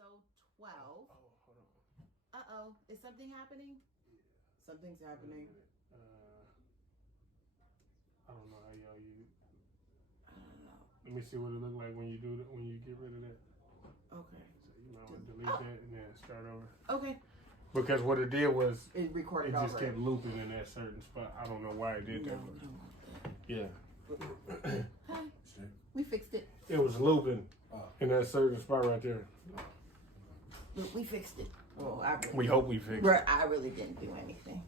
episode 12. Oh, hold on. Uh-oh. Is something happening? Yeah. Something's happening. I don't know how y'all use. I don't know. Let me see what it look like when you do that. When you get rid of that. Okay. So you might want to delete that and then start over. Okay. Because what it did was It recorded it just over. kept looping in that certain spot. I don't know why it did that. No, But yeah. Hi. We fixed it. It was looping in that certain spot right there. Look, we fixed it. Well, We hope we fixed it. I really didn't do anything.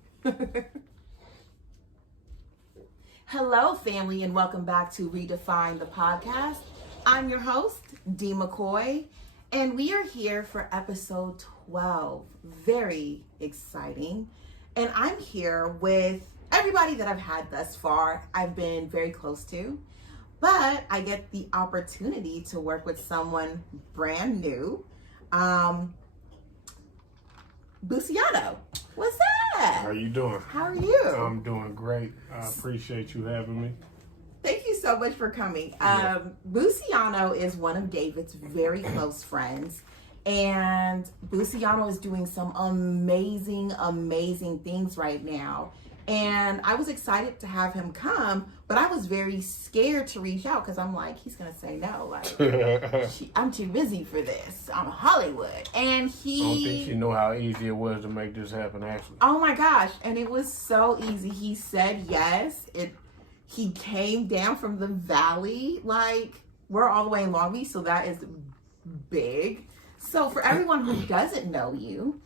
Hello, family, and welcome back to Redefine the Podcast. I'm your host, Dee McCoy, and we are here for episode 12. Very exciting. And I'm here with everybody that I've had thus far. I've been very close to, but I get the opportunity to work with someone brand new. Boostyano, what's up? How you doing? How are you? I'm doing great. I appreciate you having me. Thank you so much for coming. Boostyano is one of David's very close friends, and Boostyano is doing some amazing things right now. And I was excited to have him come, but I was very scared to reach out because I'm like, he's gonna say no. Like, I'm too busy for this. I'm Hollywood, and he. I don't think she knew how easy it was to make this happen. Actually. Oh my gosh! And it was so easy. He said yes. He came down from the valley. Like, we're all the way in Long Beach, so that is big. So for everyone who doesn't know you,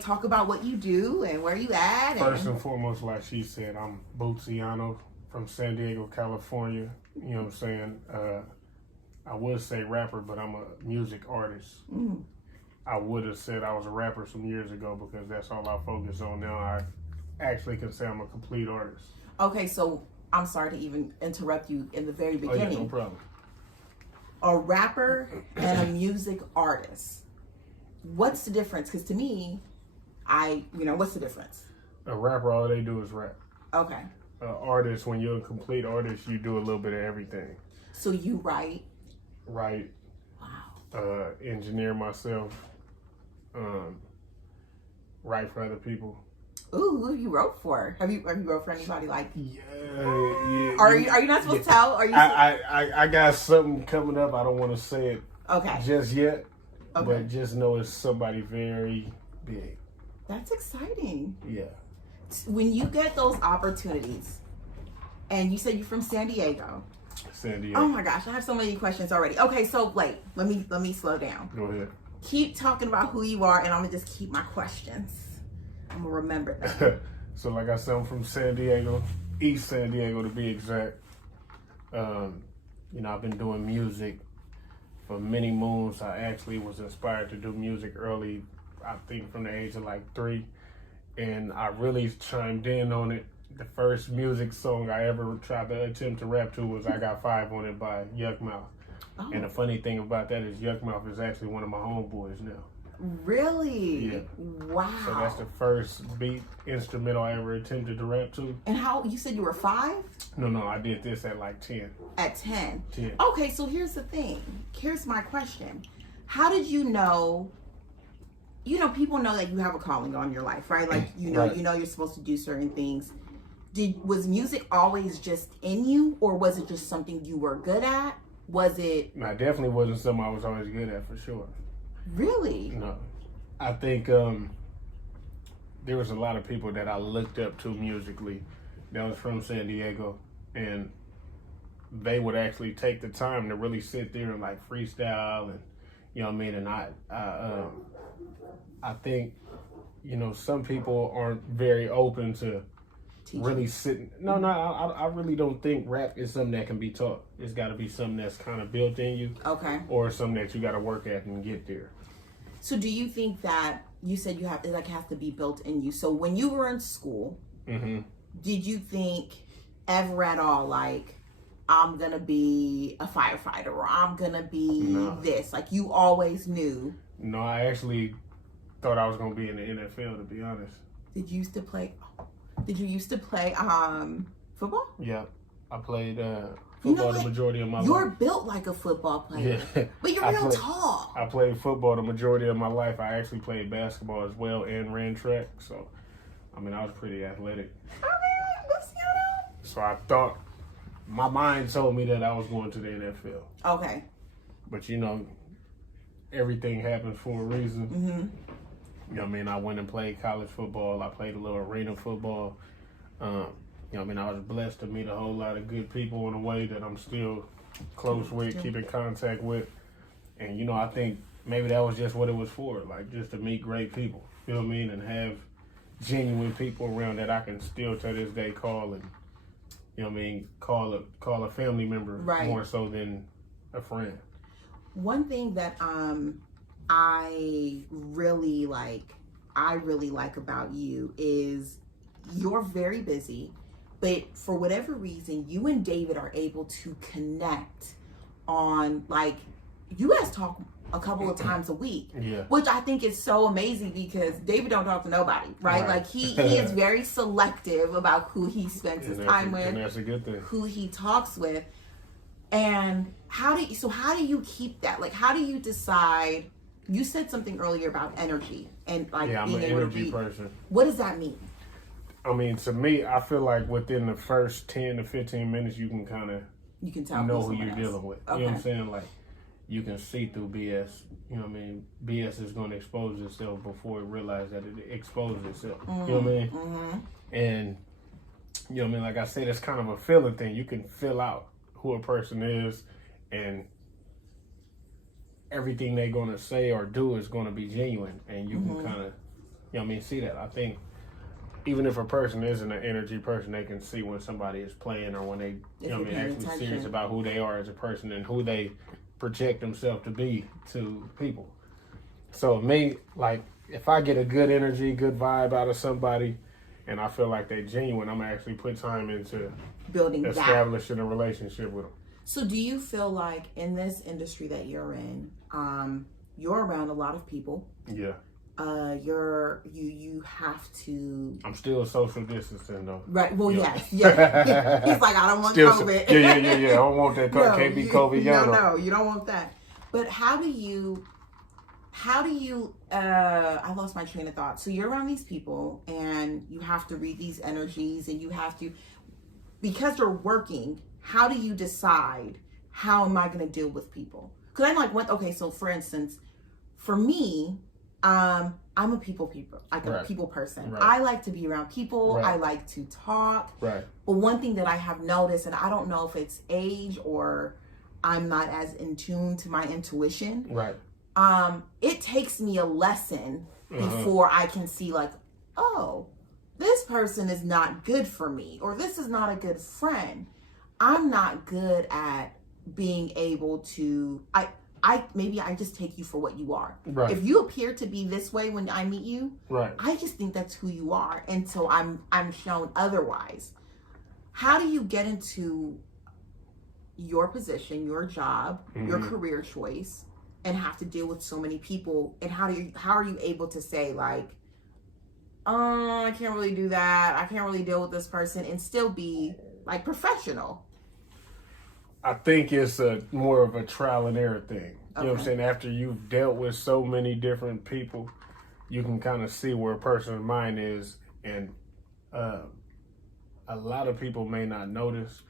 talk about what you do and where you at. First and foremost, like she said, I'm Boostyano from San Diego, California. You know what I'm saying? I would say rapper, but I'm a music artist. Mm. I would have said I was a rapper some years ago because that's all I focus on now. I actually can say I'm a complete artist. Okay, so I'm sorry to even interrupt you in the very beginning. Oh, yeah, no problem. A rapper and a music artist. What's the difference? Because to me, what's the difference? A rapper, all they do is rap. Okay. Artist, when you're a complete artist, you do a little bit of everything. So you write? Write. Wow. Engineer myself. Write for other people. Ooh, who you wrote for? Have you wrote for anybody like? Yeah. Are you not supposed to tell? Are you? I got something coming up. I don't want to say it. Okay. Just yet. Okay. But just know it's somebody very big. That's exciting. Yeah. When you get those opportunities, and you said you're from San Diego. San Diego. Oh my gosh, I have so many questions already. Okay, so wait, let me slow down. Go ahead. Keep talking about who you are, and I'm gonna just keep my questions. I'm gonna remember that. So like I said, I'm from San Diego, East San Diego to be exact. I've been doing music for many moons. I actually was inspired to do music early, I think from the age of like 3. And I really chimed in on it. The first music song I ever tried to attempt to rap to was I Got 5 on It by Yuck Mouth. Oh. And the funny thing about that is Yuck Mouth is actually one of my homeboys now. Really? Yeah. Wow. So that's the first beat instrumental I ever attempted to rap to. And how, you said you were 5? No, I did this at like 10. At 10? 10. Okay, so here's the thing. Here's my question. How did you know, people know that you have a calling on your life, right? Like, Right. You're supposed to do certain things. Was music always just in you, or was it just something you were good at? Was it? No, it definitely wasn't something I was always good at, for sure. Really? No. I think there was a lot of people that I looked up to musically that was from San Diego, and they would actually take the time to really sit there and like freestyle, and you know what I mean. And I think some people aren't very open to really sitting. No, I really don't think rap is something that can be taught. It's got to be something that's kind of built in you. Okay. Or something that you got to work at and get there. So do you think that you said it has to be built in you? So when you were in school, mm-hmm. Did you think ever at all like, I'm gonna be a firefighter or I'm gonna be this? Like, you always knew? No, I actually thought I was gonna be in the NFL, to be honest. Did you used to play football? Yeah, I played football the majority of my life. You're built like a football player, but you're real tall. I played football the majority of my life. I actually played basketball as well and ran track. So, I mean, I was pretty athletic. So I thought, my mind told me that I was going to the NFL. Okay. But, you know, everything happens for a reason. Mm-hmm. You know what I mean? I went and played college football. I played a little arena football. You know what I mean? I was blessed to meet a whole lot of good people in a way that I'm still close with, keep in contact with. And, you know, I think maybe that was just what it was for, like just to meet great people, you know what I mean? And have genuine people around that I can still to this day call and, you know what I mean, call a family member more so than a friend. One thing that I really like about you is you're very busy, but for whatever reason, you and David are able to connect on, like, you guys talk a couple of times a week, which I think is so amazing because David don't talk to nobody, right? Like he is very selective about who he spends his time with, and that's a good thing. Who he talks with. And how do you keep that? Like, how do you decide? You said something earlier about energy and like I'm an energy person. What does that mean? I mean, to me, I feel like within the first 10 to 15 minutes, you can tell know who you're dealing with. Okay. You know what I'm saying? Like, you can see through BS. You know what I mean? BS is going to expose itself before it realizes that it exposes itself. You know what I mean? Mm-hmm. And, you know what I mean? Like I said, it's kind of a feeling thing. You can feel out who a person is, and everything they're going to say or do is going to be genuine. And you can kind of, you know what I mean, see that. I think even if a person isn't an energy person, they can see when somebody is playing or when they, you know what I mean, actually serious about who they are as a person and who they project themselves to be to people. So me, like, if I get a good energy, good vibe out of somebody, and I feel like they're genuine, I'm gonna actually put time into building establishing a relationship with them. So do you feel like in this industry that you're in, you're around a lot of people? Yeah. You have to. I'm still social distancing though. Right. Well, yes. Yeah. He's like, I don't want COVID. Yeah. I don't want that. No, can't be COVID. No, you don't want that. But how do you? I lost my train of thought. So you're around these people, and you have to read these energies, and you have to, because you're working. How do you decide how am I going to deal with people? Because I'm like, okay, so for instance, for me, I'm a people a people person. Right. I like to be around people. Right. I like to talk. Right. But one thing that I have noticed, and I don't know if it's age or I'm not as in tune to my intuition. Right. It takes me a lesson before I can see like, oh, this person is not good for me, or this is not a good friend. I'm not good at being able to, maybe I just take you for what you are. Right. If you appear to be this way when I meet you, right, I just think that's who you are until I'm shown otherwise. How do you get into your position, your job, your career choice, and have to deal with so many people? And how are you able to say like, oh, I can't really do that, I can't really deal with this person, and still be like professional? I think it's more of a trial and error thing. You know what I'm saying? After you've dealt with so many different people, you can kind of see where a person's mind is. And a lot of people may not notice,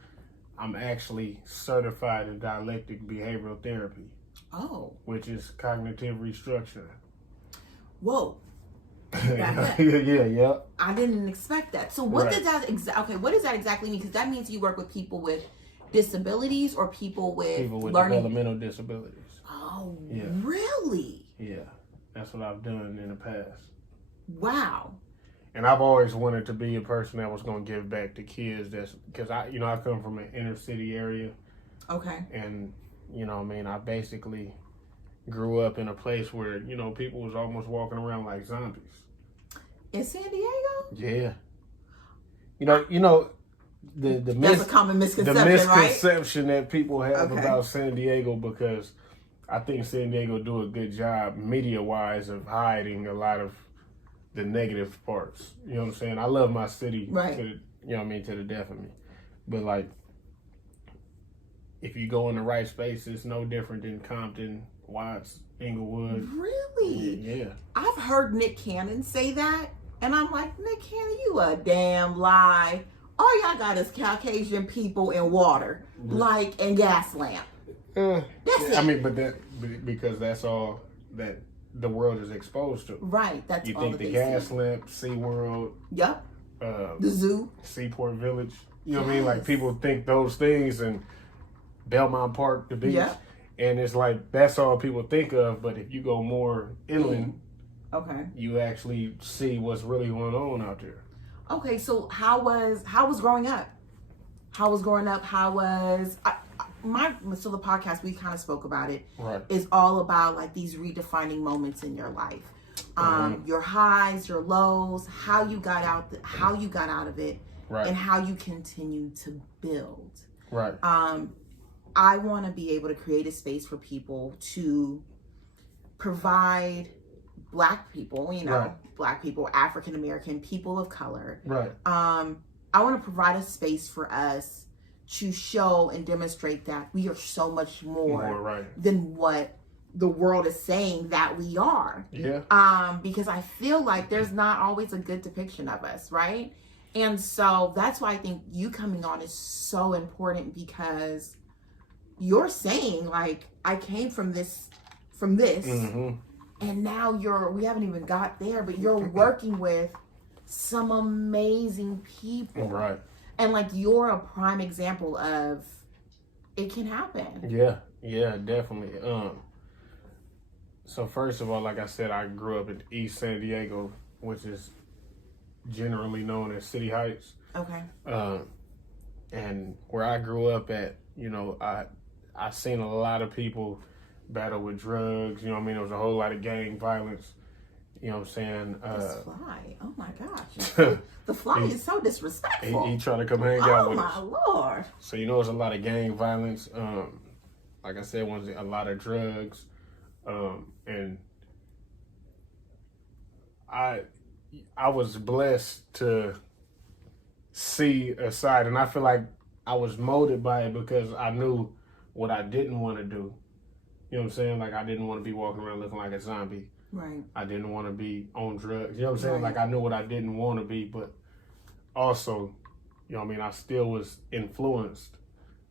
I'm actually certified in dialectic behavioral therapy. Oh. Which is cognitive restructuring. Whoa. Yeah. I didn't expect that. So what does that what does that exactly mean? Because that means you work with people with disabilities or people with developmental disabilities. Oh, yeah. Really? Yeah, that's what I've done in the past. Wow. And I've always wanted to be a person that was going to give back to kids. Because I come from an inner city area. Okay. And I basically grew up in a place where people was almost walking around like zombies. In San Diego? Yeah. That's a common misconception, the misconception that people have about San Diego, because I think San Diego do a good job media-wise of hiding a lot of the negative parts. You know what I'm saying? I love my city, to the death of me. But like, if you go in the right space, it's no different than Compton, Watts, Inglewood. Really? Yeah. I've heard Nick Cannon say that, and I'm like, Nick Cannon, you a damn lie. All y'all got is Caucasian people and water, like, and gas lamp. That's it. I mean, but because that's all that the world is exposed to. Right. That's you all think that the they gas see. lamp, SeaWorld, Yep. The zoo, Seaport Village. You know what I mean? Like people think those things, and Belmont Park, the beach, and it's like that's all people think of. But if you go more inland, you actually see what's really going on out there. Okay, so how was growing up? How was so the podcast, we kind of spoke about it. Right. Is all about like these redefining moments in your life, your highs, your lows, how you got out of it, right, and how you continue to build. Right. I want to be able to create a space for people to provide Black people, Black people, African American, people of color. Right. I want to provide a space for us to show and demonstrate that we are so much more than what the world is saying that we are. Yeah. Because I feel like there's not always a good depiction of us, right? And so that's why I think you coming on is so important, because you're saying like, I came from this, and now we haven't even got there, but you're working with some amazing people. Right. And like, you're a prime example of it can happen. Yeah, definitely. So first of all, like I said, I grew up in East San Diego, which is generally known as City Heights. Okay. And where I grew up at, I seen a lot of people battle with drugs. You know what I mean? There was a whole lot of gang violence. You know what I'm saying? This fly. Oh my gosh. The fly is so disrespectful. He trying to come hang out with us. Oh my Lord. So there's a lot of gang violence. Like I said, a lot of drugs. And I was blessed to see a side, and I feel like I was molded by it because I knew what I didn't want to do. You know what I'm saying? Like, I didn't want to be walking around looking like a zombie. Right. I didn't want to be on drugs. You know what I'm saying? Right. Like, I knew what I didn't want to be, but also, I still was influenced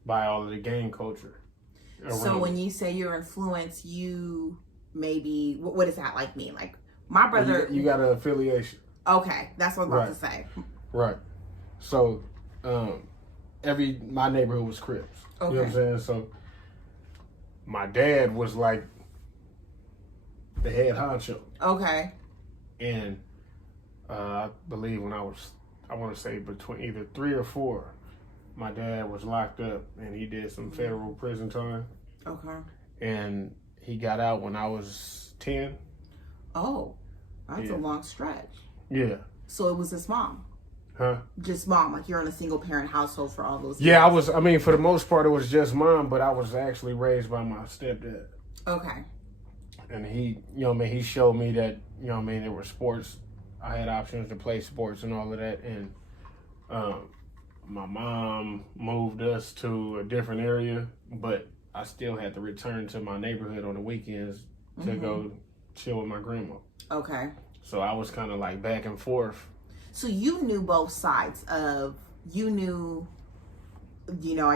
by all of the gang culture. So when you say you're influenced, you maybe, what does that like mean? Like, my brother... You got an affiliation. Okay, that's what I'm about to say. Right. So, my neighborhood was Crips. Okay. You know what I'm saying? So, my dad was like the head honcho. Okay. And I believe when I want to say between either 3 or 4, my dad was locked up and he did some federal prison time. Okay. And he got out when I was 10. Oh, that's a long stretch. Yeah. So it was his mom? Huh? Just mom, like you're in a single parent household for all those years. Yeah, for the most part it was just mom, but I was actually raised by my stepdad. Okay. And he, he showed me that, there were sports. I had options to play sports and all of that. And my mom moved us to a different area, but I still had to return to my neighborhood on the weekends to go chill with my grandma. Okay. So I was kind of like back and forth. So you knew both sides of, I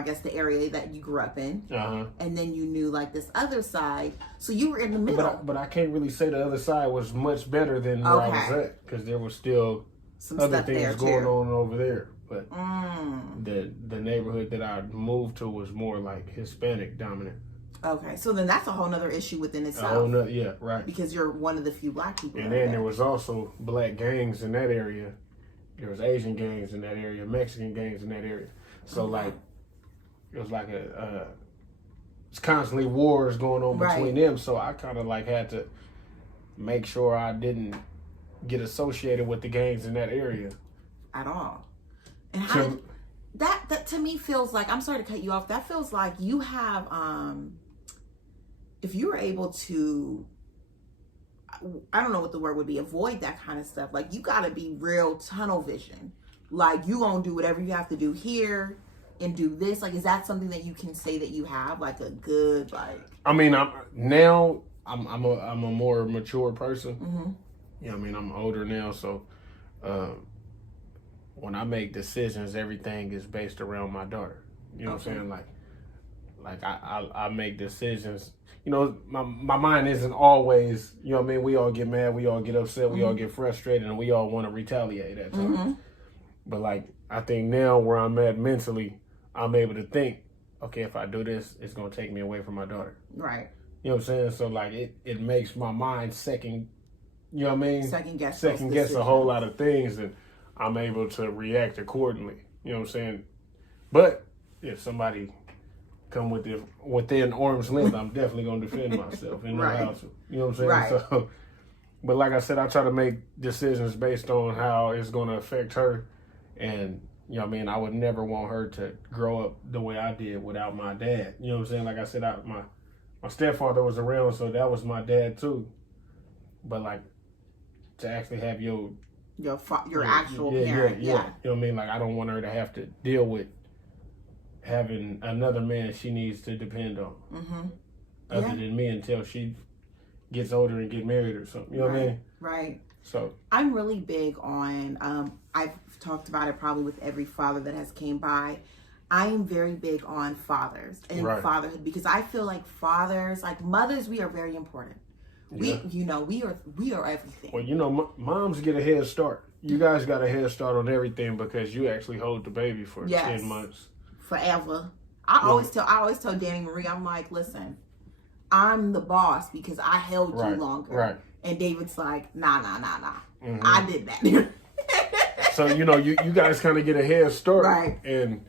guess the area that you grew up in. Uh-huh. And then you knew like this other side. So you were in the middle. But I can't really say the other side was much better than where I was at, because there was still some other things going on over there. But the neighborhood that I moved to was more like Hispanic dominant. Okay, so then that's a whole nother issue within itself. Yeah, right. Because you're one of the few Black people. And then there was also Black gangs in that area. There was Asian gangs in that area, Mexican gangs in that area. So it was like it's constantly wars going on between them. So I kind of like had to make sure I didn't get associated with the gangs in that area at all. And how that to me feels like, I'm sorry to cut you off, that feels like you have if you were able to, I don't know what the word would be, avoid that kind of stuff, like you gotta be real tunnel vision. Like you gonna do whatever you have to do here and do this? Like, is that something that you can say that you have, like a good, like? I mean, I'm a more mature person. Mm-hmm. You know what I mean? I'm older now, so when I make decisions, everything is based around my daughter. You know what I'm saying? Like I make decisions. You know, my mind isn't always, you know what I mean? We all get mad, we all get upset, we all get frustrated, and we all want to retaliate at times. Mm-hmm. But like, I think now where I'm at mentally, I'm able to think, okay, if I do this, it's going to take me away from my daughter. Right. You know what I'm saying? So like, it makes my mind second, you know what I mean? Second guess a whole lot of things, and I'm able to react accordingly. You know what I'm saying? But if somebody come within arm's length, I'm definitely gonna defend myself and know how to. You know what I'm saying? Right. So, but like I said, I try to make decisions based on how it's gonna affect her, and you know what I mean. I would never want her to grow up the way I did without my dad. You know what I'm saying? Like I said, my stepfather was around, so that was my dad too. But like, to actually have your actual parent, you know what I mean? Like, I don't want her to have to deal with having another man she needs to depend on, other than me, until she gets older and get married or something. You know what I mean? Right. So I'm really big on. I've talked about it probably with every father that has came by. I am very big on fathers and fatherhood, because I feel like fathers, like mothers, we are very important. We are everything. Well, you know, moms get a head start. You guys got a head start on everything because you actually hold the baby for 10 months. Forever. I always tell Danny Marie, I'm like, listen, I'm the boss because I held you longer. Right. And David's like, nah. Mm-hmm. I did that. So, you know, you guys kind of get a head start. Right. And,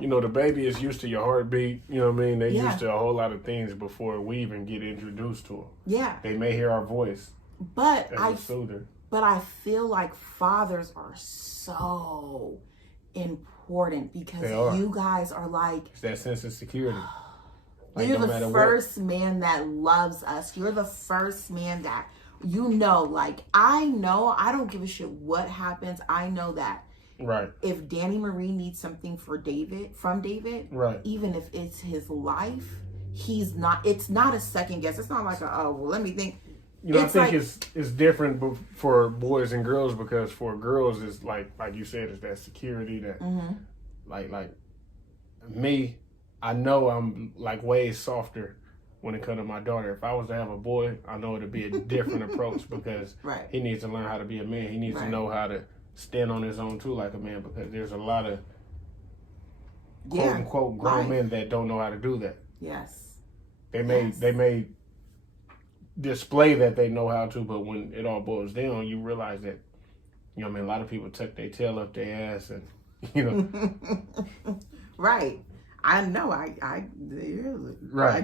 you know, the baby is used to your heartbeat. You know what I mean? They're used to a whole lot of things before we even get introduced to them. Yeah. They may hear our voice. But as a soother. But I feel like fathers are so important because you guys are like... It's that sense of security. Like, you're the first man that loves us. You're the first man that, you know, like, I don't give a shit what happens. I know that. Right. If Danny Marie needs something from David, even if it's his life, it's not a second guess. It's not like, let me think. You know, I think it's different for boys and girls, because for girls, it's like you said, it's that security that, like me, I know I'm like way softer when it comes to my daughter. If I was to have a boy, I know it'd be a different approach, because he needs to learn how to be a man. He needs to know how to stand on his own too, like a man, because there's a lot of quote unquote grown men that don't know how to do that. Yes. They may display that they know how to, but when it all boils down, you realize that, you know, I mean, a lot of people tuck their tail up their ass, and you know. Right. I know. I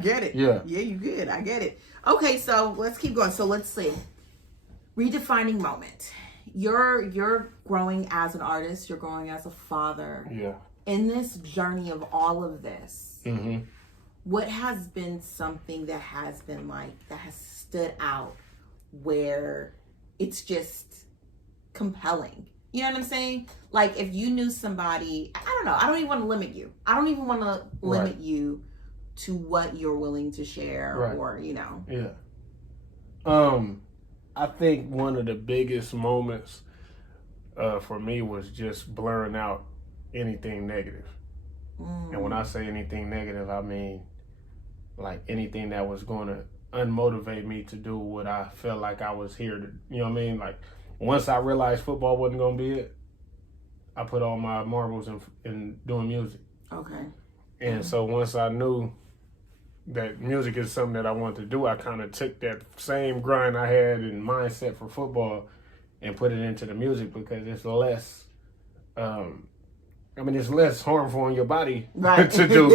get it. Yeah, you good. I get it. Okay, so let's keep going. So let's see. Redefining moment. You're growing as an artist. You're growing as a father. Yeah. In this journey of all of this, what has been something that has been that has stood out, where it's just compelling? You know what I'm saying? Like, if you knew somebody, I don't know. I don't even want to limit you. I don't even want to limit you to what you're willing to share, or, you know. Yeah. I think one of the biggest moments for me was just blurring out anything negative. And when I say anything negative, I mean like anything that was going to unmotivate me to do what I felt like I was here to, you know what I mean? Like, once I realized football wasn't going to be it, I put all my marbles in doing music. Okay. And so once I knew that music is something that I wanted to do, I kind of took that same grind I had and mindset for football and put it into the music, because it's less, it's less harmful on your body to do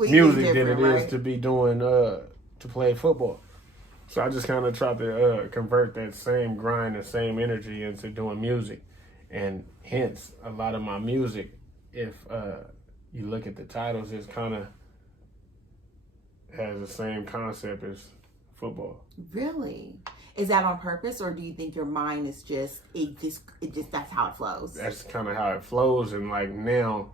music than it is to be doing, to play football. So I just kind of tried to convert that same grind and same energy into doing music. And hence, a lot of my music, if you look at the titles, it's kind of has the same concept as football. Really? Is that on purpose, or do you think your mind is just that's how it flows? That's kind of how it flows. And like now,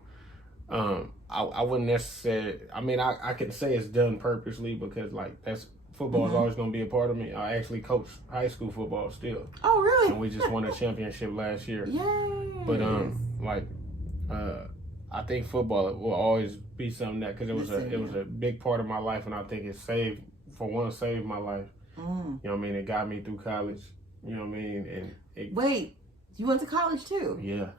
I wouldn't necessarily. I mean, I can say it's done purposely because like that's football is always going to be a part of me. I actually coach high school football still. Oh, really? And we just won a championship last year. Yay! But I think football will always be something that because it was a big part of my life, and I think it saved my life. You know what I mean? It got me through college. You know what I mean? And wait, you went to college too? Yeah.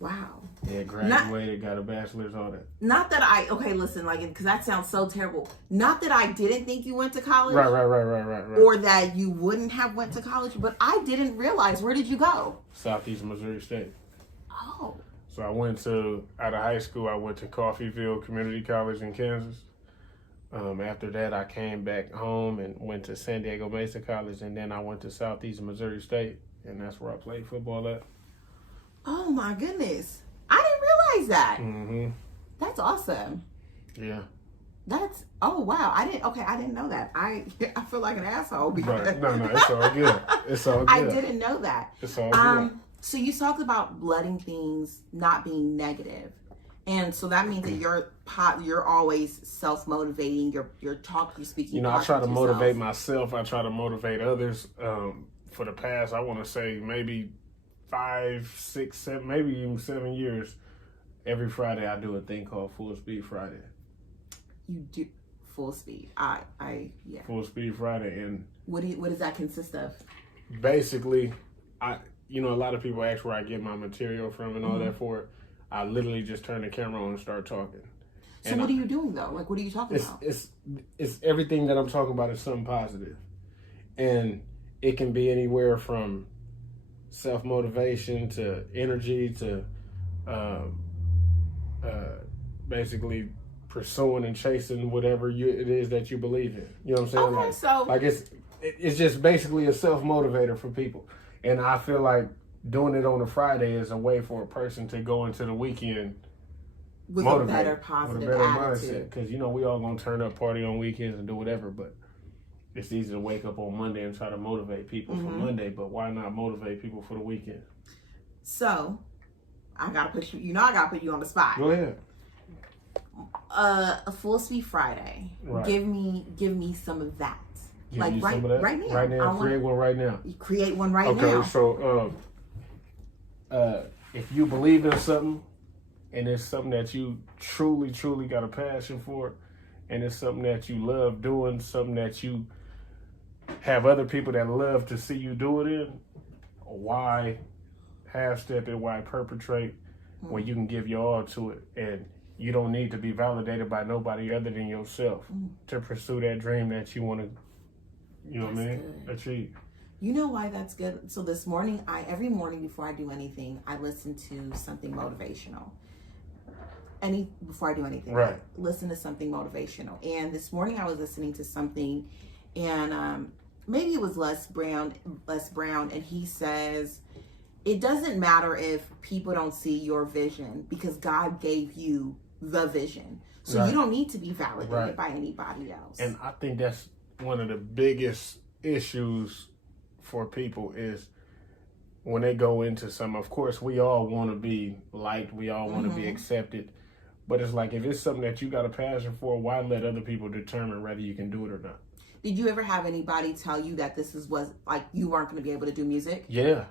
Wow. Yeah, graduated, got a bachelor's, all that. Not that listen, like, because that sounds so terrible. Not that I didn't think you went to college. Right. Or that you wouldn't have went to college, but I didn't realize. Where did you go? Southeast Missouri State. Oh. So out of high school, I went to Coffeyville Community College in Kansas. After that, I came back home and went to San Diego Mesa College, and then I went to Southeast Missouri State, and that's where I played football at. Oh my goodness. I didn't realize that. Mm-hmm. That's awesome. Yeah. Oh wow. I didn't know that. I feel like an asshole because right. No, it's all good. It's all good. I didn't know that. It's all good. So you talked about letting things not being negative. And so that means that you're always self-motivating, you're speaking. You know, I try to motivate myself, I try to motivate others. For the past, I want to say maybe 5, 6, 7, maybe even 7 years, every Friday I do a thing called FullSpeed Friday. You do FullSpeed. Yeah. FullSpeed Friday, and what does that consist of? Basically, a lot of people ask where I get my material from and all that for it. I literally just turn the camera on and start talking. So and what are you doing though? Like, what are you talking about? It's everything that I'm talking about is something positive, and it can be anywhere from self-motivation to energy to basically pursuing and chasing whatever it is that you believe in. You know what I'm saying? Okay, it's just basically a self-motivator for people. And I feel like doing it on a Friday is a way for a person to go into the weekend with a better positive attitude. Because, we all going to turn up, party on weekends and do whatever, but it's easy to wake up on Monday and try to motivate people for Monday, but why not motivate people for the weekend? So, I got to put you on the spot. Go ahead. A FullSpeed Friday. Right. Give me some of that. Right now. Right now, create one right now. You create one right now. Okay, so if you believe in something and it's something that you truly, truly got a passion for, and it's something that you love doing, something that you have other people that love to see you do it in, why half-step it, why perpetrate when you can give your all to it, and you don't need to be validated by nobody other than yourself to pursue that dream that you want to, achieve. You know why that's good? So this morning, every morning before I do anything, I listen to something motivational. Before I do anything, right? Listen to something motivational. And this morning I was listening to something, and maybe it was Les Brown, and he says, it doesn't matter if people don't see your vision because God gave you the vision. So you don't need to be validated by anybody else. And I think that's one of the biggest issues for people is when they go into some, of course, we all want to be liked. We all want to be accepted. But it's like, if it's something that you got a passion for, why let other people determine whether you can do it or not? Did you ever have anybody tell you that was like you weren't going to be able to do music? Yeah.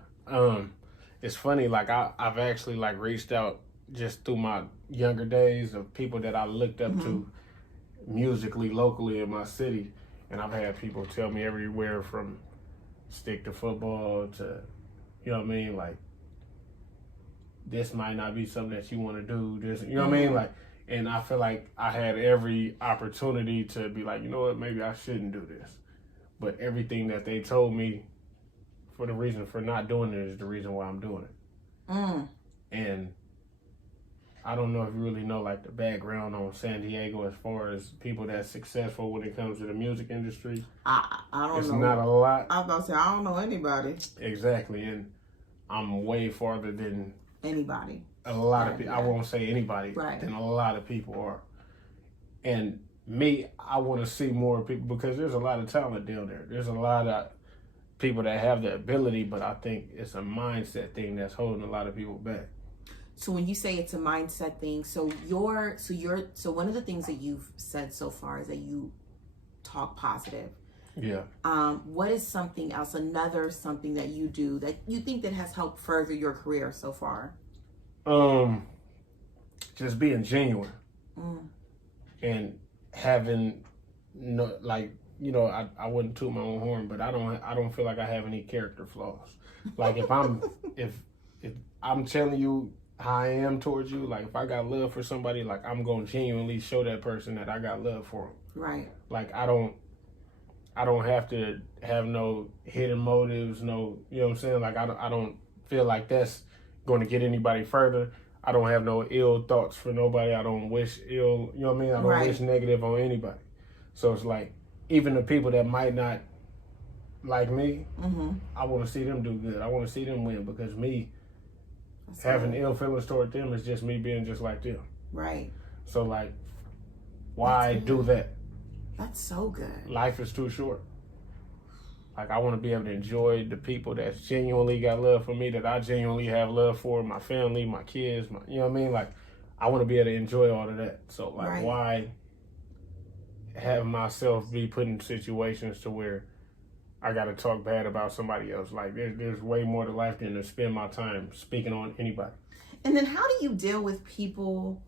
It's funny. Like I've actually reached out just through my younger days of people that I looked up to musically, locally in my city. And I've had people tell me everywhere from stick to football to, like, this might not be something that you want to do. This, what I mean? Like, and I feel like I had every opportunity to be like, you know what, maybe I shouldn't do this. But everything that they told me for the reason for not doing it is the reason why I'm doing it. And I don't know if you really know the background on San Diego as far as people that's successful when it comes to the music industry. I don't know. It's not a lot. I was about to say, I don't know anybody. Exactly. And I'm way farther than anybody. A lot of people. I won't say anybody. Than a lot of people are. And me, I want to see more people because there's a lot of talent down there. There's a lot of people that have the ability, but I think it's a mindset thing that's holding a lot of people back. So when you say it's a mindset thing, so one of the things that you've said so far is that you talk positive. Yeah. What is something else, something that you do that you think that has helped further your career so far? Just being genuine and having I wouldn't toot my own horn, but I don't feel like I have any character flaws. Like if I'm telling you how I am towards you, like if I got love for somebody, like I'm gonna genuinely show that person that I got love for them. Right. Like I don't have to have no hidden motives, no, you know what I'm saying? Like I don't feel like that's going to get anybody further. I don't have no ill thoughts for nobody. I don't wish ill, you know what I mean? I don't wish negative on anybody. So it's like, even the people that might not like me, I want to see them do good. I want to see them win, because having ill feelings toward them is just me being just like them. Right. So like, why do that? That's so good. Life is too short. Like I want to be able to enjoy the people that genuinely got love for me, that I genuinely have love for, my family, my kids, you know what I mean? Like I want to be able to enjoy all of that. So like, why have myself be put in situations to where I got to talk bad about somebody else? Like there's way more to life than to spend my time speaking on anybody. And then how do you deal with people?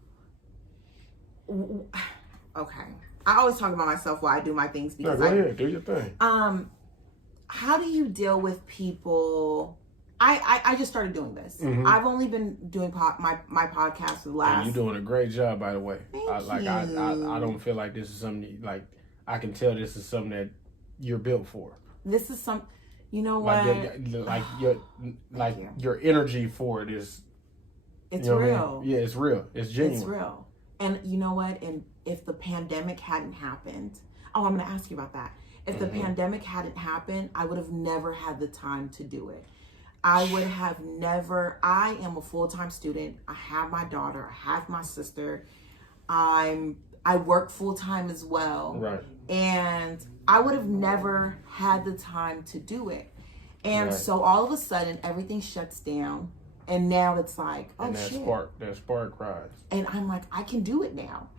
Okay. I always talk about myself while I do my things because go ahead, do your thing. How do you deal with people? I just started doing this. I've only been doing my podcast for the last. You're doing a great job, by the way. Thank you. I don't feel like this is something I can tell this is something that you're built for. This is you know what? Your energy for it is. It's real. Yeah, it's real. It's genuine. It's real. And you know what? And if the pandemic hadn't happened, I'm going to ask you about that. If the pandemic hadn't happened, I would have never had the time to do it. I would have never. I am a full-time student. I have my daughter. I have my sister. I work full-time as well. Right. And I would have never had the time to do it. And so all of a sudden, everything shuts down. And now it's like, oh, and that shit. That spark rise. And I'm like, I can do it now.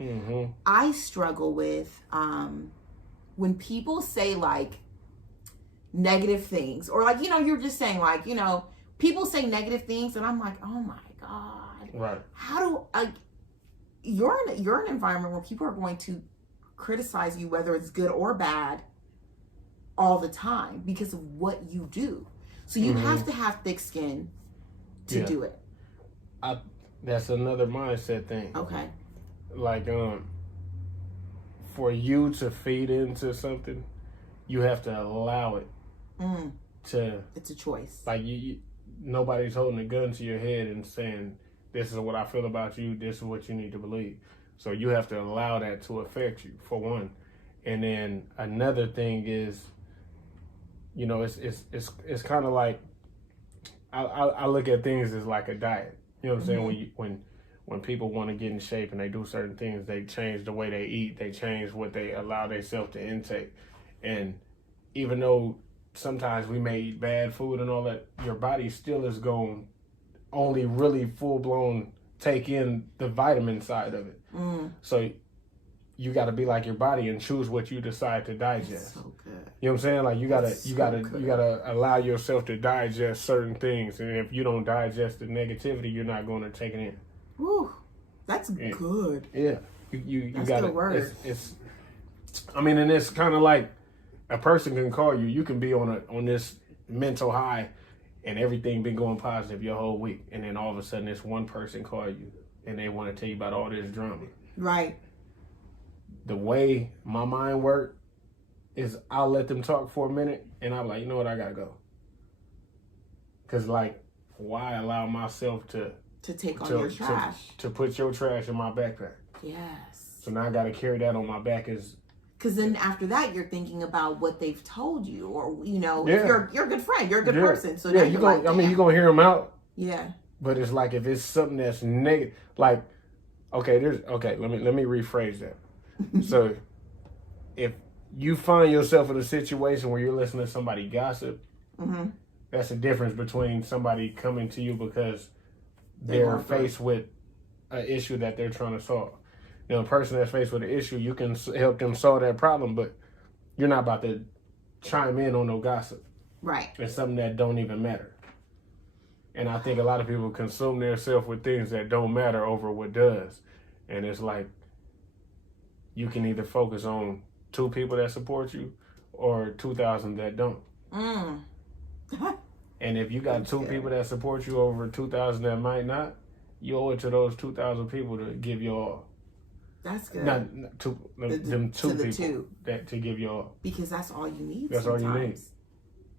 I struggle with when people say like negative things, or like, you're just saying like, people say negative things, and I'm like, oh my God. Right. How do you're in an environment where people are going to criticize you, whether it's good or bad, all the time because of what you do. So you have to have thick skin to do it. That's another mindset thing. Okay. Like, for you to feed into something, you have to allow it to. It's a choice. Like nobody's holding a gun to your head and saying, "This is what I feel about you. This is what you need to believe." So you have to allow that to affect you, for one. And then another thing is, it's kind of like. I look at things as like a diet. You know what I'm saying? When people want to get in shape and they do certain things, they change the way they eat. They change what they allow themselves to intake. And even though sometimes we may eat bad food and all that, your body still is going to only really full blown take in the vitamin side of it. So you got to be like your body and choose what you decide to digest. That's so good. You know what I'm saying? Like you gotta allow yourself to digest certain things, and if you don't digest the negativity, you're not going to take it in. Woo, that's good. Yeah, you that's gotta. Good word. And it's kind of like a person can call you. You can be on this mental high, and everything been going positive your whole week, and then all of a sudden, this one person call you, and they want to tell you about all this drama. Right. The way my mind works is I'll let them talk for a minute, and I'm like, you know what, I gotta go. Cause like, why allow myself to take on your trash? To put your trash in my backpack. Yes. So now I gotta carry that on my back Cause then after that you're thinking about what they've told you, or if you're a good friend, you're a good person. So you're gonna hear them out. Yeah. But it's like if it's something that's negative, like let me rephrase that. So, if you find yourself in a situation where you're listening to somebody gossip, that's the difference between somebody coming to you because they're faced with an issue that they're trying to solve. You know, a person that's faced with an issue, you can help them solve that problem, but you're not about to chime in on no gossip. Right. It's something that don't even matter. And I think a lot of people consume themselves with things that don't matter over what does. And it's like, you can either focus on 2 people that support you or 2,000 that don't. And if you got 2 people that support you over 2,000 that might not, you owe it to those 2,000 people to give you all. That's good. Not to them 2 people that to give you all. Because that's all you need. That's sometimes. all you need.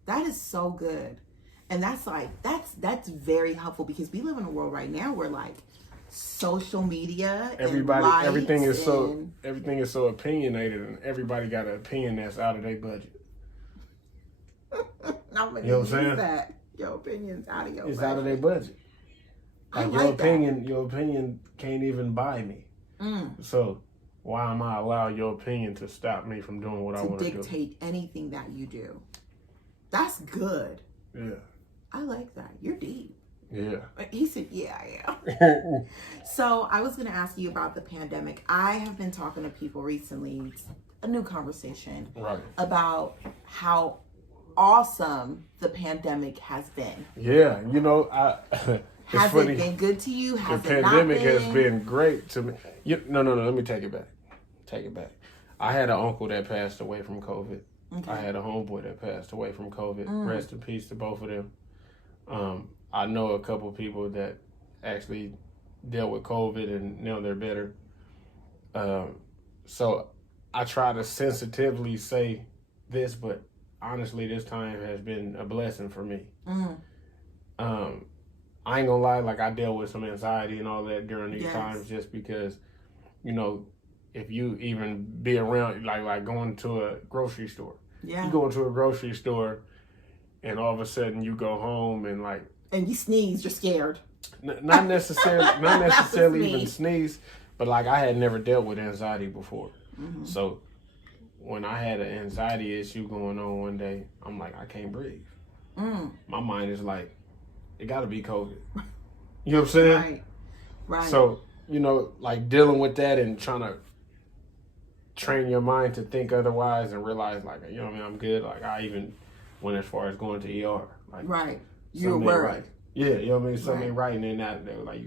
That is so good. And that's very helpful because we live in a world right now where like social media, everything is so opinionated, and everybody got an opinion that's out of their budget. Not many you know what I'm saying? That your opinion's out of your it's budget. out of their budget. Like your opinion can't even buy me. So why am I allowing your opinion to stop me from doing what I want to do? To dictate anything that you do. That's good. Yeah. I like that. You're deep. Yeah. He said, yeah, I am. So I was going to ask you about the pandemic. I have been talking to people recently, a new conversation, about how awesome the pandemic has been. Yeah. You know, has it been good to you? Has the pandemic has been great to me. No. Let me take it back. I had an uncle that passed away from COVID. Okay. I had a homeboy that passed away from COVID. Rest in peace to both of them. I know a couple people that actually dealt with COVID and now they're better. So I try to sensitively say this, but honestly, this time has been a blessing for me. I ain't gonna lie, like I dealt with some anxiety and all that during these times just because, you know, if you even be around, like going to a grocery store. Yeah. You go into a grocery store and all of a sudden you go home and like... And you sneeze, you're scared. Not necessarily even sneeze, but like I had never dealt with anxiety before. So when I had an anxiety issue going on one day, I'm like, I can't breathe. My mind is like, it gotta be COVID. You know what I'm saying? Right. So, you know, like dealing with that and trying to train your mind to think otherwise and realize like, you know what I mean, I'm good. Like I even went as far as going to ER. Like, you were worried. Right. Yeah, you know what I mean? Something ain't right, and then that, they were like,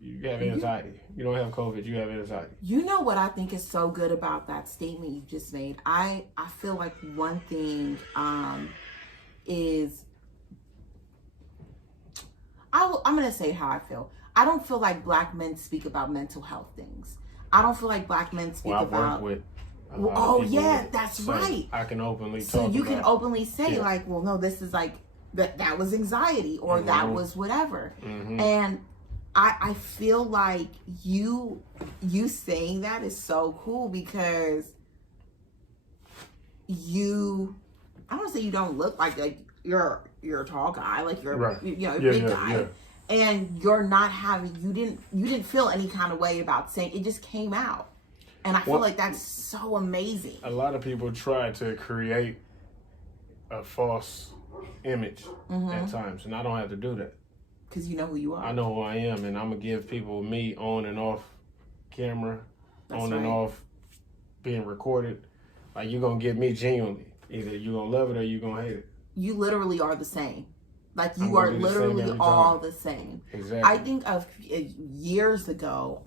you have anxiety. You don't have COVID, you have anxiety. You know what I think is so good about that statement you just made? I feel like one thing is, I'm going to say how I feel. I don't feel like black men speak about mental health things. I don't feel like black men speak about... With that's right. I can openly talk So you can openly say like, well, no, this is like, that was anxiety or that was whatever. And I feel like you saying that is so cool because I don't want to say you don't look like you're a tall guy, like you're a big guy. And you're not you didn't feel any kind of way about saying it, just came out. And I feel like that's so amazing. A lot of people try to create a false image at times, and I don't have to do that. Because you know who you are. I know who I am, and I'm going to give people me on and off camera, and off being recorded. Like, you're going to get me genuinely. Either you're going to love it or you're going to hate it. You literally are the same. Like, you are literally all the same. Exactly. I think of years ago,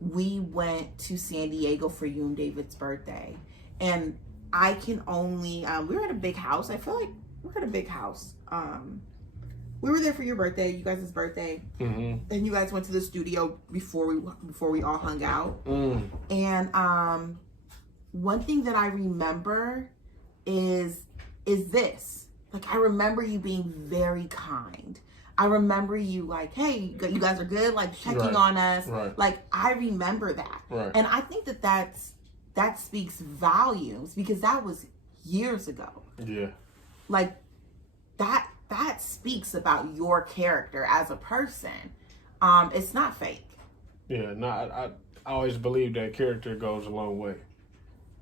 we went to San Diego for you and David's birthday. And I can only, we were at a big house. I feel like we were at a big house. We were there for your birthday, you guys' birthday. And you guys went to the studio before we all hung out. And one thing that I remember is this. Like, I remember you being very kind. I remember you like, hey, you guys are good, like checking on us. Like, I remember that. And I think that speaks volumes because that was years ago. Yeah. Like, that speaks about your character as a person. It's not fake. Yeah, no, I always believe that character goes a long way.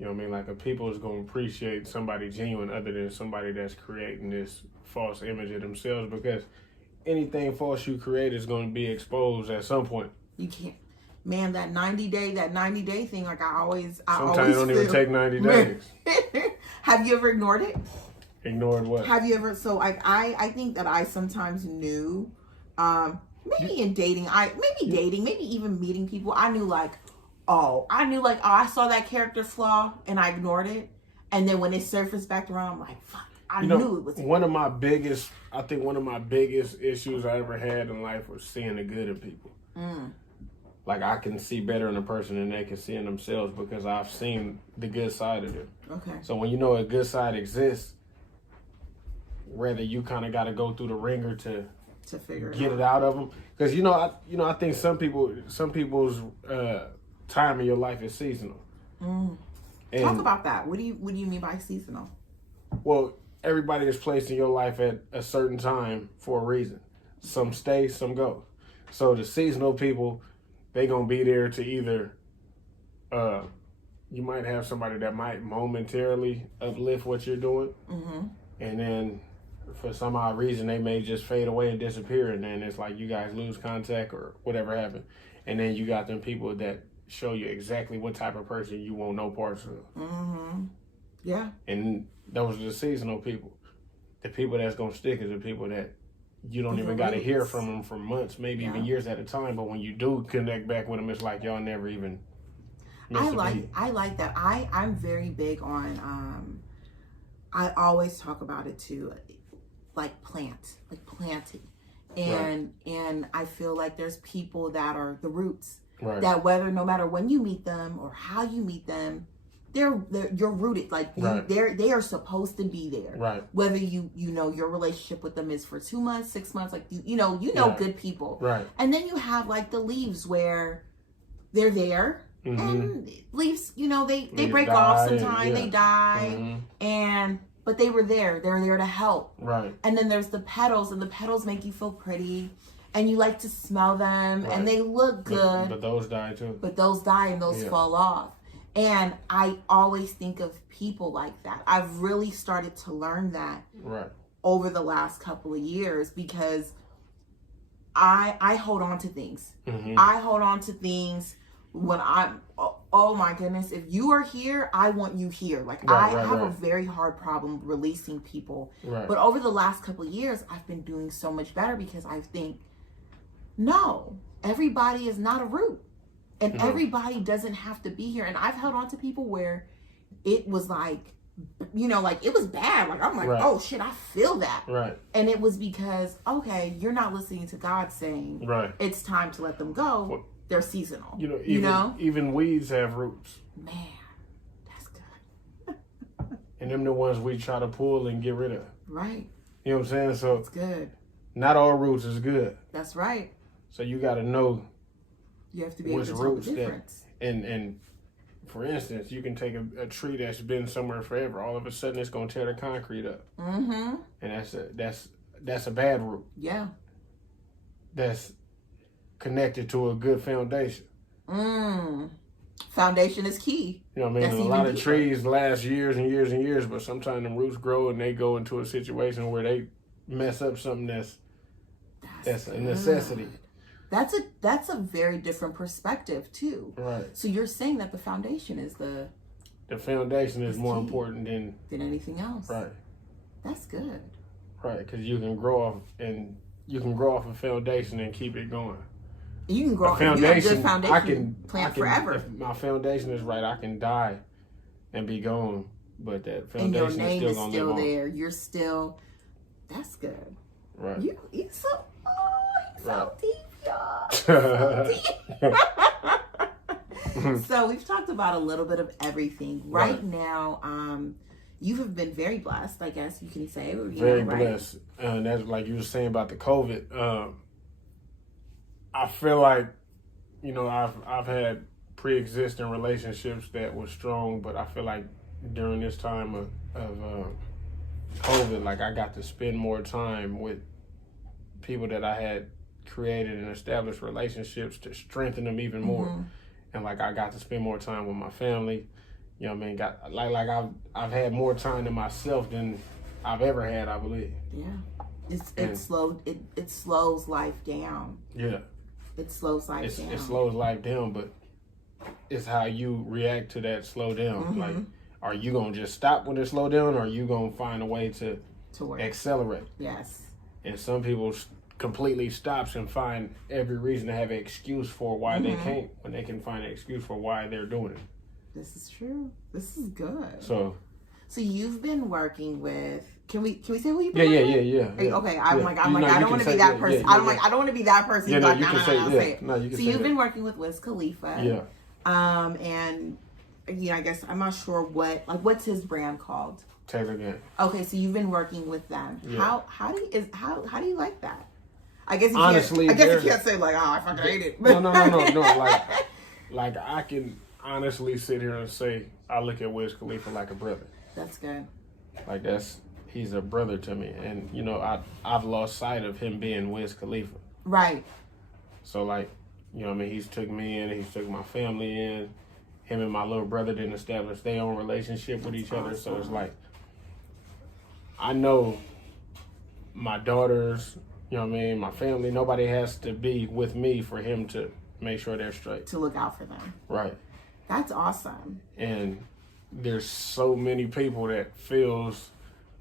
You know what I mean? Like, a people is going to appreciate somebody genuine other than somebody that's creating this false image of themselves, because anything false you create is going to be exposed at some point. You can't. Man, that 90 day thing, like I always Sometimes it don't even take 90 days. Have you ever ignored it? Ignored what? Have you ever, so I think that I sometimes knew, maybe in dating, maybe even meeting people, I knew like, I saw that character flaw and I ignored it. And then when it surfaced back around, I'm like, fuck, I knew it was. One of my biggest issues I ever had in life was seeing the good in people. Like, I can see better in a person than they can see in themselves because I've seen the good side of them. Okay. So when you know a good side exists, whether you kind of got to go through the ringer to figure get it out of them, because I think some people's time in your life is seasonal. Talk about that. What do you mean by seasonal? Well, everybody is placed in your life at a certain time for a reason. Some stay, some go. So the seasonal people, they gonna be there to either, you might have somebody that might momentarily uplift what you're doing, and then for some odd reason they may just fade away and disappear, and then it's like you guys lose contact or whatever happened, and then you got them people that show you exactly what type of person you want no parts of. Yeah. And those are the seasonal people. The people that's gonna stick is the people that you don't even got to hear from them for months, maybe even years at a time. But when you do connect back with them, it's like y'all never even missed a beat. I like that. I'm very big on. I always talk about it too, like planting, and I feel like there's people that are the roots. Right. That no matter when you meet them or how you meet them, you're rooted. Like they are supposed to be there. Right. Whether you know your relationship with them is for 2 months, 6 months, like you know good people. Right. And then you have like the leaves where they're there and leaves, they break off sometime, they die, but they were there. They're there to help. Right. And then there's the petals, and the petals make you feel pretty. And you like to smell them, and they look good. But those die too. But those die and those fall off. And I always think of people like that. I've really started to learn that over the last couple of years because I hold on to things. I hold on to things when oh my goodness, if you are here, I want you here. Like I have a very hard problem releasing people. Right. But over the last couple of years, I've been doing so much better because I think, no, everybody is not a root. And everybody doesn't have to be here. And I've held on to people where it was like, like it was bad. Like, I'm like, oh shit, I feel that. Right. And it was because, okay, you're not listening to God saying it's time to let them go. Well, they're seasonal. Even weeds have roots. Man, that's good. And them the ones we try to pull and get rid of. Right. You know what I'm saying? So it's good. Not all roots is good. That's right. So you got to know. You have to be able to tell the difference. And for instance, you can take a tree that's been somewhere forever. All of a sudden, it's going to tear the concrete up. And that's a bad root. Yeah. That's connected to a good foundation. Foundation is key. You know what I mean? A lot of trees last years and years and years, but sometimes the roots grow and they go into a situation where they mess up something that's a necessity. That's a very different perspective too. Right. So you're saying that the foundation is the foundation is more important than anything else. Right. That's good. Right, because you can grow off a foundation and keep it going. You can grow off a good foundation. I can forever. If my foundation is right, I can die and be gone, but that foundation and your name is still there. You're still. That's good. Right. You so deep. So we've talked about a little bit of everything. Right now, you have been very blessed, I guess you can say. Very blessed. And that's like you were saying about the COVID. I feel like, I've had pre-existing relationships that were strong, but I feel like during this time of COVID, like I got to spend more time with people that I had created and established relationships to strengthen them even more. And like I got to spend more time with my family. You know what I mean? I've had more time to myself than I've ever had, I believe. Yeah. It slows life down. Yeah. It slows life down. It slows life down, but it's how you react to that slow down. Like, are you gonna just stop when it slow down, or are you gonna find a way to work. accelerate? Yes. And some people completely stops and find every reason to have an excuse for why they can't, when they can find an excuse for why they're doing it. This is true. This is good. So you've been working with. Can we say who you've been? Yeah. Okay, I'm like I don't want to be that person. I don't want to be that person. Yeah, like, you can say it. No, you can say you've been working with Wiz Khalifa. Yeah. And I guess I'm not sure what's his brand called. Taylor Gang. Okay, so you've been working with them. Yeah. How do you like that? I guess honestly, you can't say like, oh, I fucking hate it. No. Like I can honestly sit here and say I look at Wiz Khalifa like a brother. That's good. Like he's a brother to me, and I've lost sight of him being Wiz Khalifa. Right. So like, he's took me in, he's took my family in. Him and my little brother didn't establish their own relationship with each other, so it's like I know my daughters, my family, nobody has to be with me for him to make sure they're straight. To look out for them. Right. That's awesome. And there's so many people that feels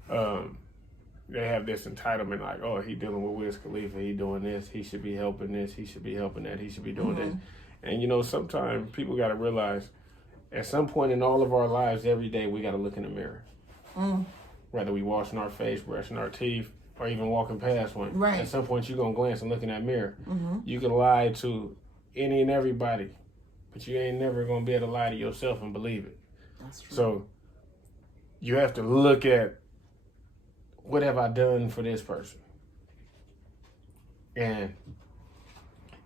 they have this entitlement, like, oh, he dealing with Wiz Khalifa, he doing this, he should be helping this, he should be helping that, he should be doing this. And sometimes people got to realize at some point in all of our lives, every day, we got to look in the mirror. Whether we washing our face, brushing our teeth, or even walking past one. Right. At some point, you're going to glance and look in that mirror. You can lie to any and everybody, but you ain't never going to be able to lie to yourself and believe it. That's true. So you have to look at, what have I done for this person? And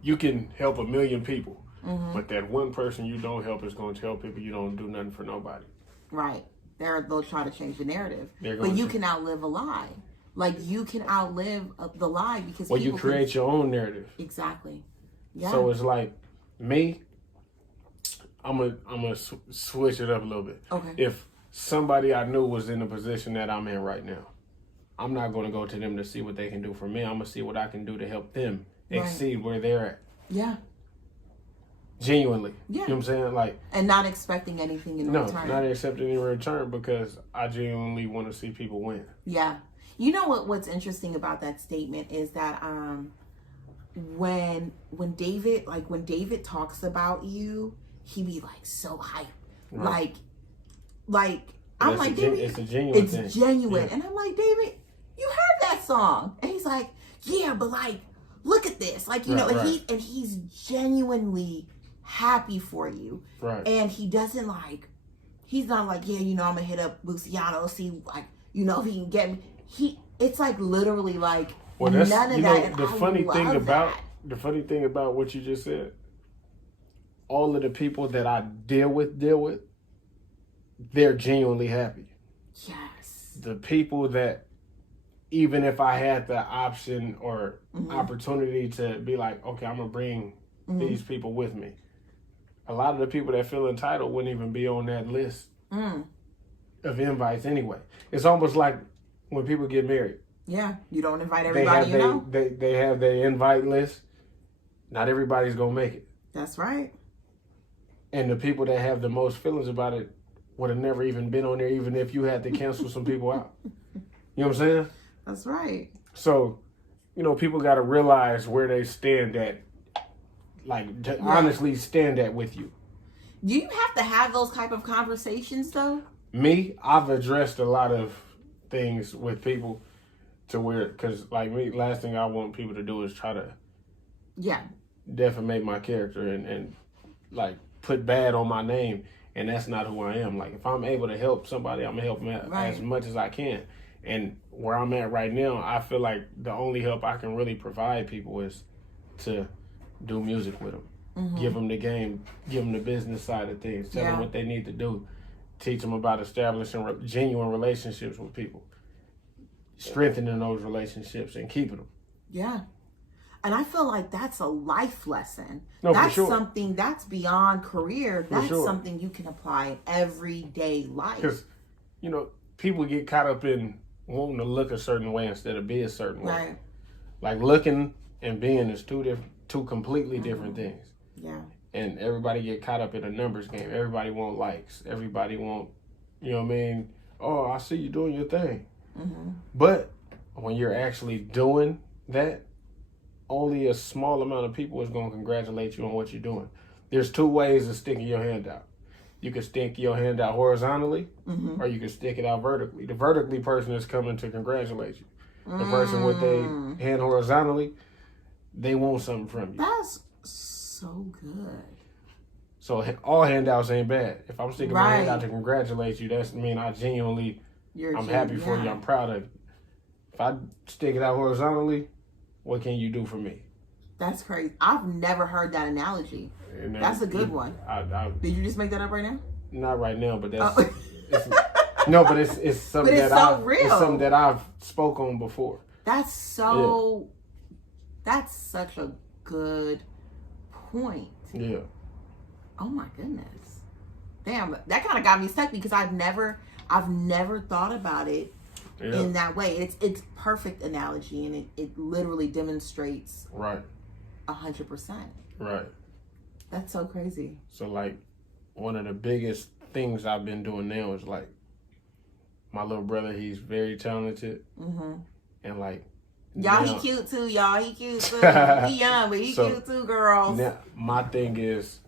you can help a million people, but that one person you don't help is going to tell people you don't do nothing for nobody. Right. They'll try to change the narrative. But you can outlive a lie. Like, you can outlive the lie because you create your own narrative. Exactly. Yeah. So it's like, me, I'm gonna switch it up a little bit. Okay. If somebody I knew was in the position that I'm in right now, I'm not going to go to them to see what they can do for me. I'm going to see what I can do to help them exceed where they're at. Yeah. Genuinely. Yeah. You know what I'm saying? Like, and not expecting anything in return. No, not accepting any return, because I genuinely want to see people win. Yeah. You know what's interesting about that statement is that when David talks about you, he be like so hype. Right. Like I'm like, David, it's a genuine thing. It's genuine. Yeah. And I'm like, David, you heard that song. And he's like, yeah, but like, look at this. Like, he's genuinely happy for you. Right. And he's not like, yeah, I'm gonna hit up Boostyano, see like, if he can get me. It's like literally like none of that. And the funny thing about what you just said, all of the people that I deal with, they're genuinely happy. Yes. The people that, even if I had the option or opportunity to be like, okay, I'm going to bring these people with me, a lot of the people that feel entitled wouldn't even be on that list of invites anyway. It's almost like when people get married. Yeah, you don't invite everybody, They have their invite list. Not everybody's going to make it. That's right. And the people that have the most feelings about it would have never even been on there, even if you had to cancel some people out. You know what I'm saying? That's right. So, people got to realize where they stand at, like, honestly stand at with you. Do you have to have those type of conversations, though? Me, I've addressed a lot of things with people to where, because, like me, last thing I want people to do is try to defamate my character and like, put bad on my name. And that's not who I am. Like, if I'm able to help somebody, I'm going to help them as much as I can. And where I'm at right now, I feel like the only help I can really provide people is to do music with them. Give them the game, give them the business side of things, tell them what they need to do, teach them about establishing genuine relationships with people, strengthening those relationships and keeping them. Yeah. And I feel like that's a life lesson. No, that's for sure. something that's beyond career. That's something you can apply in everyday life. Because, people get caught up in wanting to look a certain way instead of be a certain way. Right. Like looking and being is two completely different things. Yeah. And everybody get caught up in a numbers game. Everybody want likes. Everybody want, you know what I mean? Oh, I see you doing your thing. Mm-hmm. But when you're actually doing that, only a small amount of people is going to congratulate you on what you're doing. There's two ways of sticking your hand out. You can stick your hand out horizontally, or you can stick it out vertically. The vertically person is coming to congratulate you. The person with their hand horizontally, they want something from you. That's so good. So all handouts ain't bad. If I'm sticking my hand out to congratulate you, that's mean I genuinely, I'm happy for you. I'm proud of you. If I stick it out horizontally, what can you do for me? That's crazy. I've never heard that analogy. That's a good one. Did you just make that up right now? Not right now, but that's no, but it's something real. It's something that I've spoke on before. That's that's such a good point. Yeah. Oh my goodness. Damn, that kind of got me stuck because I've never thought about it in that way. It's perfect analogy, and it literally demonstrates 100%. Right. That's so crazy. So like one of the biggest things I've been doing now is like my little brother, he's very talented. And like y'all, he cute too, y'all. He cute too. He young, but he cute too, girls. Now, my thing is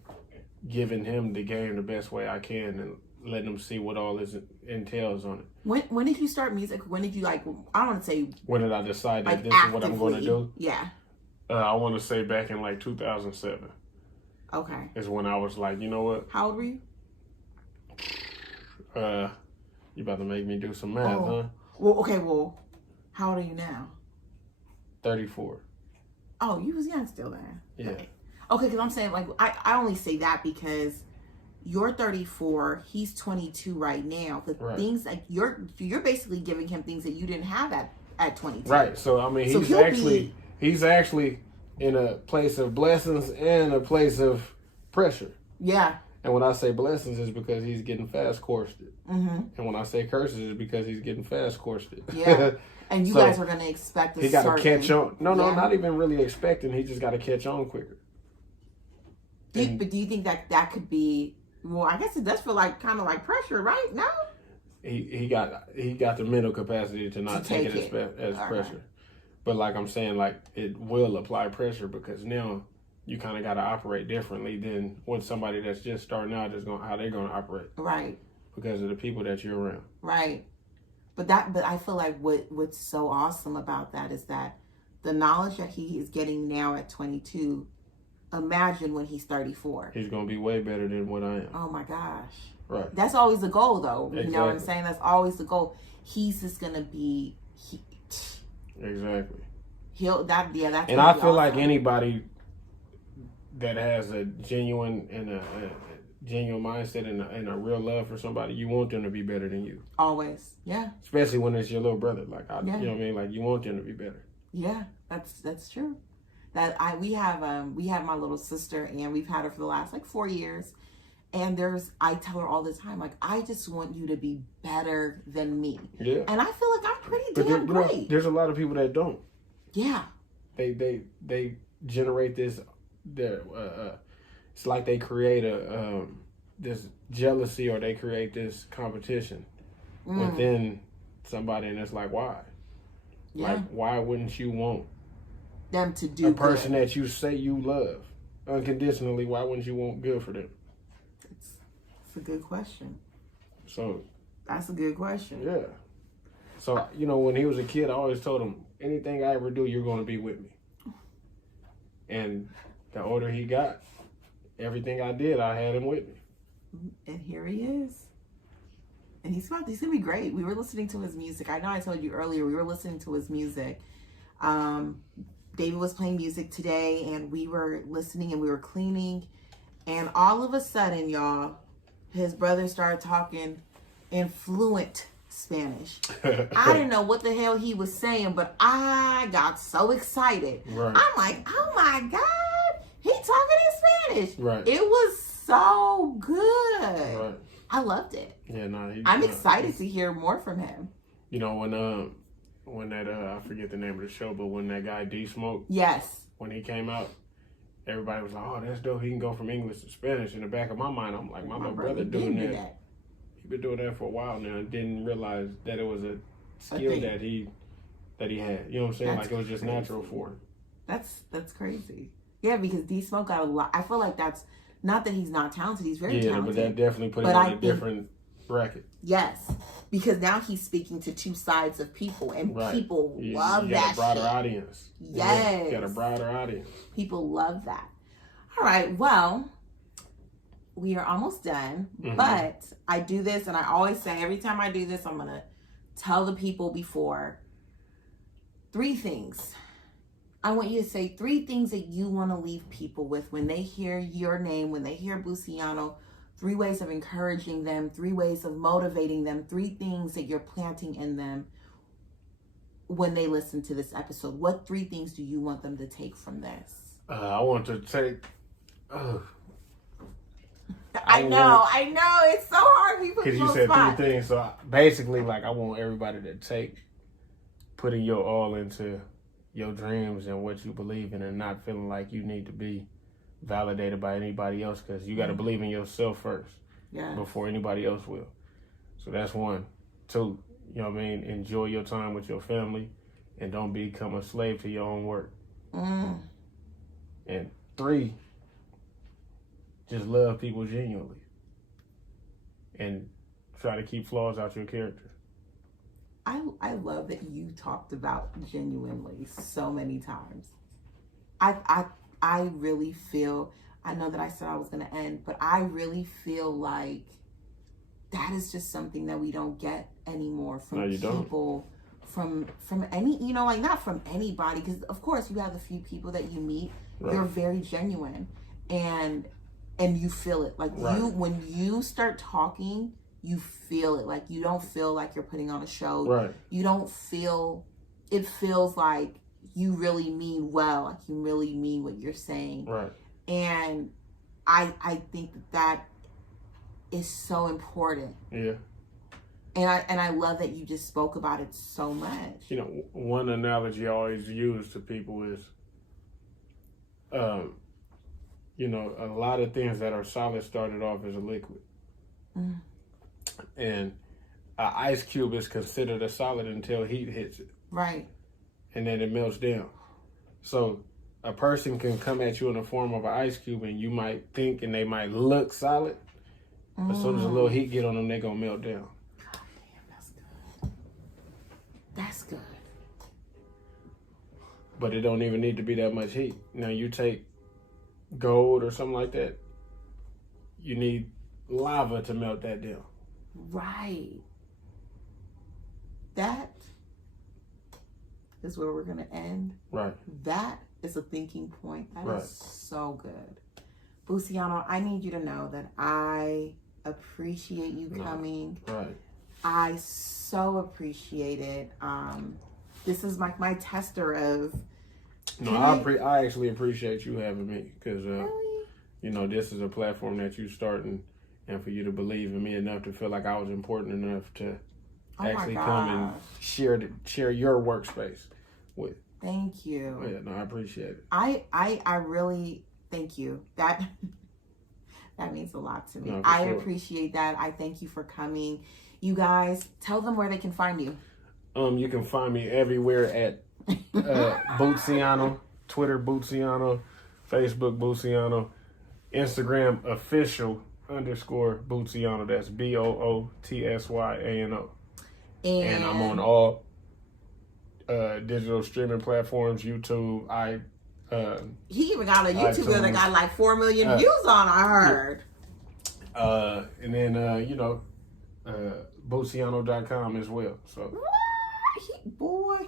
giving him the game the best way I can and letting him see what all this entails on it. When did you start music? When did you I don't want to say. When did I decide that this is what I'm going to do? Yeah. I want to say back in like 2007. Okay. Is when I was like, you know what? How old were you? You about to make me do some math, huh? Well, how old are you now? 34. Oh, you was young still then. Yeah. Okay, because I'm saying, like, I only say that because you're 34, he's 22 right now. The things, like, you're basically giving him things that you didn't have at 22. Right, so, I mean, he's actually in a place of blessings and a place of pressure. Yeah. And when I say blessings, it's because he's getting fast coursed. And when I say curses, it's because he's getting fast coursed. Yeah. And you guys are going to expect he got to catch on. No, not even really expecting. He just got to catch on quicker. But do you think that could be? Well, I guess it does feel like kind of like pressure, right? No. He got the mental capacity to not take it as pressure. But like I'm saying, like it will apply pressure because now you kind of got to operate differently than when somebody that's just starting out is how they're going to operate. Right. Because of the people that you're around. Right. But I feel like what's so awesome about that is that the knowledge that he is getting now at 22, imagine when he's 34. He's going to be way better than what I am. Oh my gosh. Right. That's always the goal though. Exactly. You know what I'm saying? That's always the goal. He's just going to be... Exactly. That's and I feel like anybody that has a genuine mindset and a real love for somebody, you want them to be better than you. Always, yeah. Especially when it's your little brother, you know what I mean. Like you want them to be better. Yeah, that's true. We have my little sister, and we've had her for the last 4 years. And I tell her all the time, like, I just want you to be better than me. Yeah. And I feel like I'm pretty damn great. There's a lot of people that don't. Yeah. They generate this. It's like they create this jealousy, or they create this competition within somebody, and it's like, why? Yeah. Like, why wouldn't you want them to do a person that you say you love unconditionally? Why wouldn't you want good for them? It's a good question. So that's a good question. Yeah. So when he was a kid, I always told him, anything I ever do, you're going to be with me. And the older he got, everything I did, I had him with me. And here he is. And he's going to be great. We were listening to his music. I know I told you earlier, we were listening to his music. David was playing music today, and we were listening, and we were cleaning. And all of a sudden, y'all, his brother started talking in fluent Spanish. I didn't know what the hell he was saying, but I got so excited. Right. I'm like, oh my God, he talking in Spanish. Right. It was so good. Right. I loved it. Yeah, I'm excited to hear more from him. You know, when that I forget the name of the show, but when that guy D Smoke, Yes. when he came out, everybody was like, "Oh, that's dope. He can go from English to Spanish." In the back of my mind, I'm like, my little brother doing that. He's been doing that for a while now, and didn't realize that it was a skill that he had. You know what I'm saying? Like it was just natural for him. That's crazy. Yeah, because D Smoke got a lot. I feel like that's not that he's not talented. He's very talented. But that definitely put him on a different bracket. Yes, because now he's speaking to two sides of people, and people love that. You got a broader audience. Yes, you got a broader audience. People love that. All right, well, we are almost done, but I do this, and I always say every time I do this, I'm gonna tell the people before 3 things. I want you to say 3 things that you want to leave people with when they hear your name, when they hear Boostyano. 3 ways of encouraging them, 3 ways of motivating them, 3 things that you're planting in them when they listen to this episode. What 3 things do you want them to take from this? I want to take... I know. It's so hard. Because you said 3 things. So basically, like, I want everybody to take putting your all into your dreams and what you believe in and not feeling like you need to be validated by anybody else, because you got to believe in yourself first before anybody else will. So that's 1. 2, you know what I mean? Enjoy your time with your family and don't become a slave to your own work. And 3, just love people genuinely and try to keep flaws out your character. I love that you talked about genuinely so many times. I really feel, I know that I said I was going to end, but I really feel like that is just something that we don't get anymore from people, from any, you know, like not from anybody, because of course you have a few people that you meet, they're very genuine, and you feel it. Like when you start talking, you feel it. Like you don't feel like you're putting on a show. You don't feel, it feels like you really mean well, like you really mean what you're saying. And I think that is so important. And I love that you just spoke about it so much. You know, one analogy I always use to people is, you know, a lot of things that are solid started off as a liquid. And an ice cube is considered a solid until heat hits it. And then it melts down. So a person can come at you in the form of an ice cube and you might think and they might look solid. As soon as a little heat get on them, they're going to melt down. God damn, that's good. That's good. But it don't even need to be that much heat. Now you take gold or something like that, you need lava to melt that down. That is where we're going to end. That is a thinking point. That is so good. Boostyano, I need you to know that I appreciate you coming. I so appreciate it. This is like my tester of... I actually appreciate you having me, because you know, this is a platform that you starting, and for you to believe in me enough to feel like I was important enough to actually come and share your workspace with. Thank you. Yeah, no, I appreciate it. I really thank you. That means a lot to me. No, I appreciate that. I thank you for coming. You guys, tell them where they can find you. You can find me everywhere at Boostyano, Twitter Boostyano, Facebook Boostyano, Instagram official _Boostyano. That's BOOTSYANO. And I'm on all digital streaming platforms. YouTube. He even got a YouTuber that got like 4 million views on, I heard. And then you know, Boostyano.com as well. So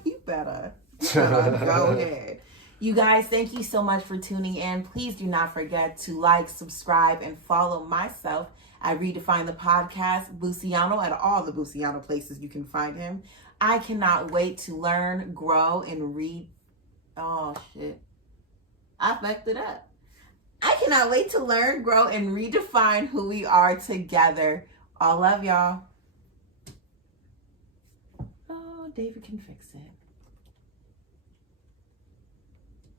you better go ahead. You guys, thank you so much for tuning in. Please do not forget to like, subscribe, and follow myself. I redefine the podcast, Boostyano, at all the Boostyano places you can find him. I cannot wait to learn, grow, and read. Oh, shit. I fucked it up. I cannot wait to learn, grow, and redefine who we are together. All love, y'all. Oh, David can fix it.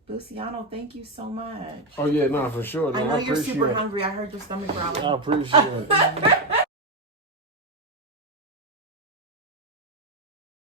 Boostyano, thank you so much. Oh yeah, no, for sure. No, I know you're appreciate super it. hungry. I heard your stomach growling. I appreciate it.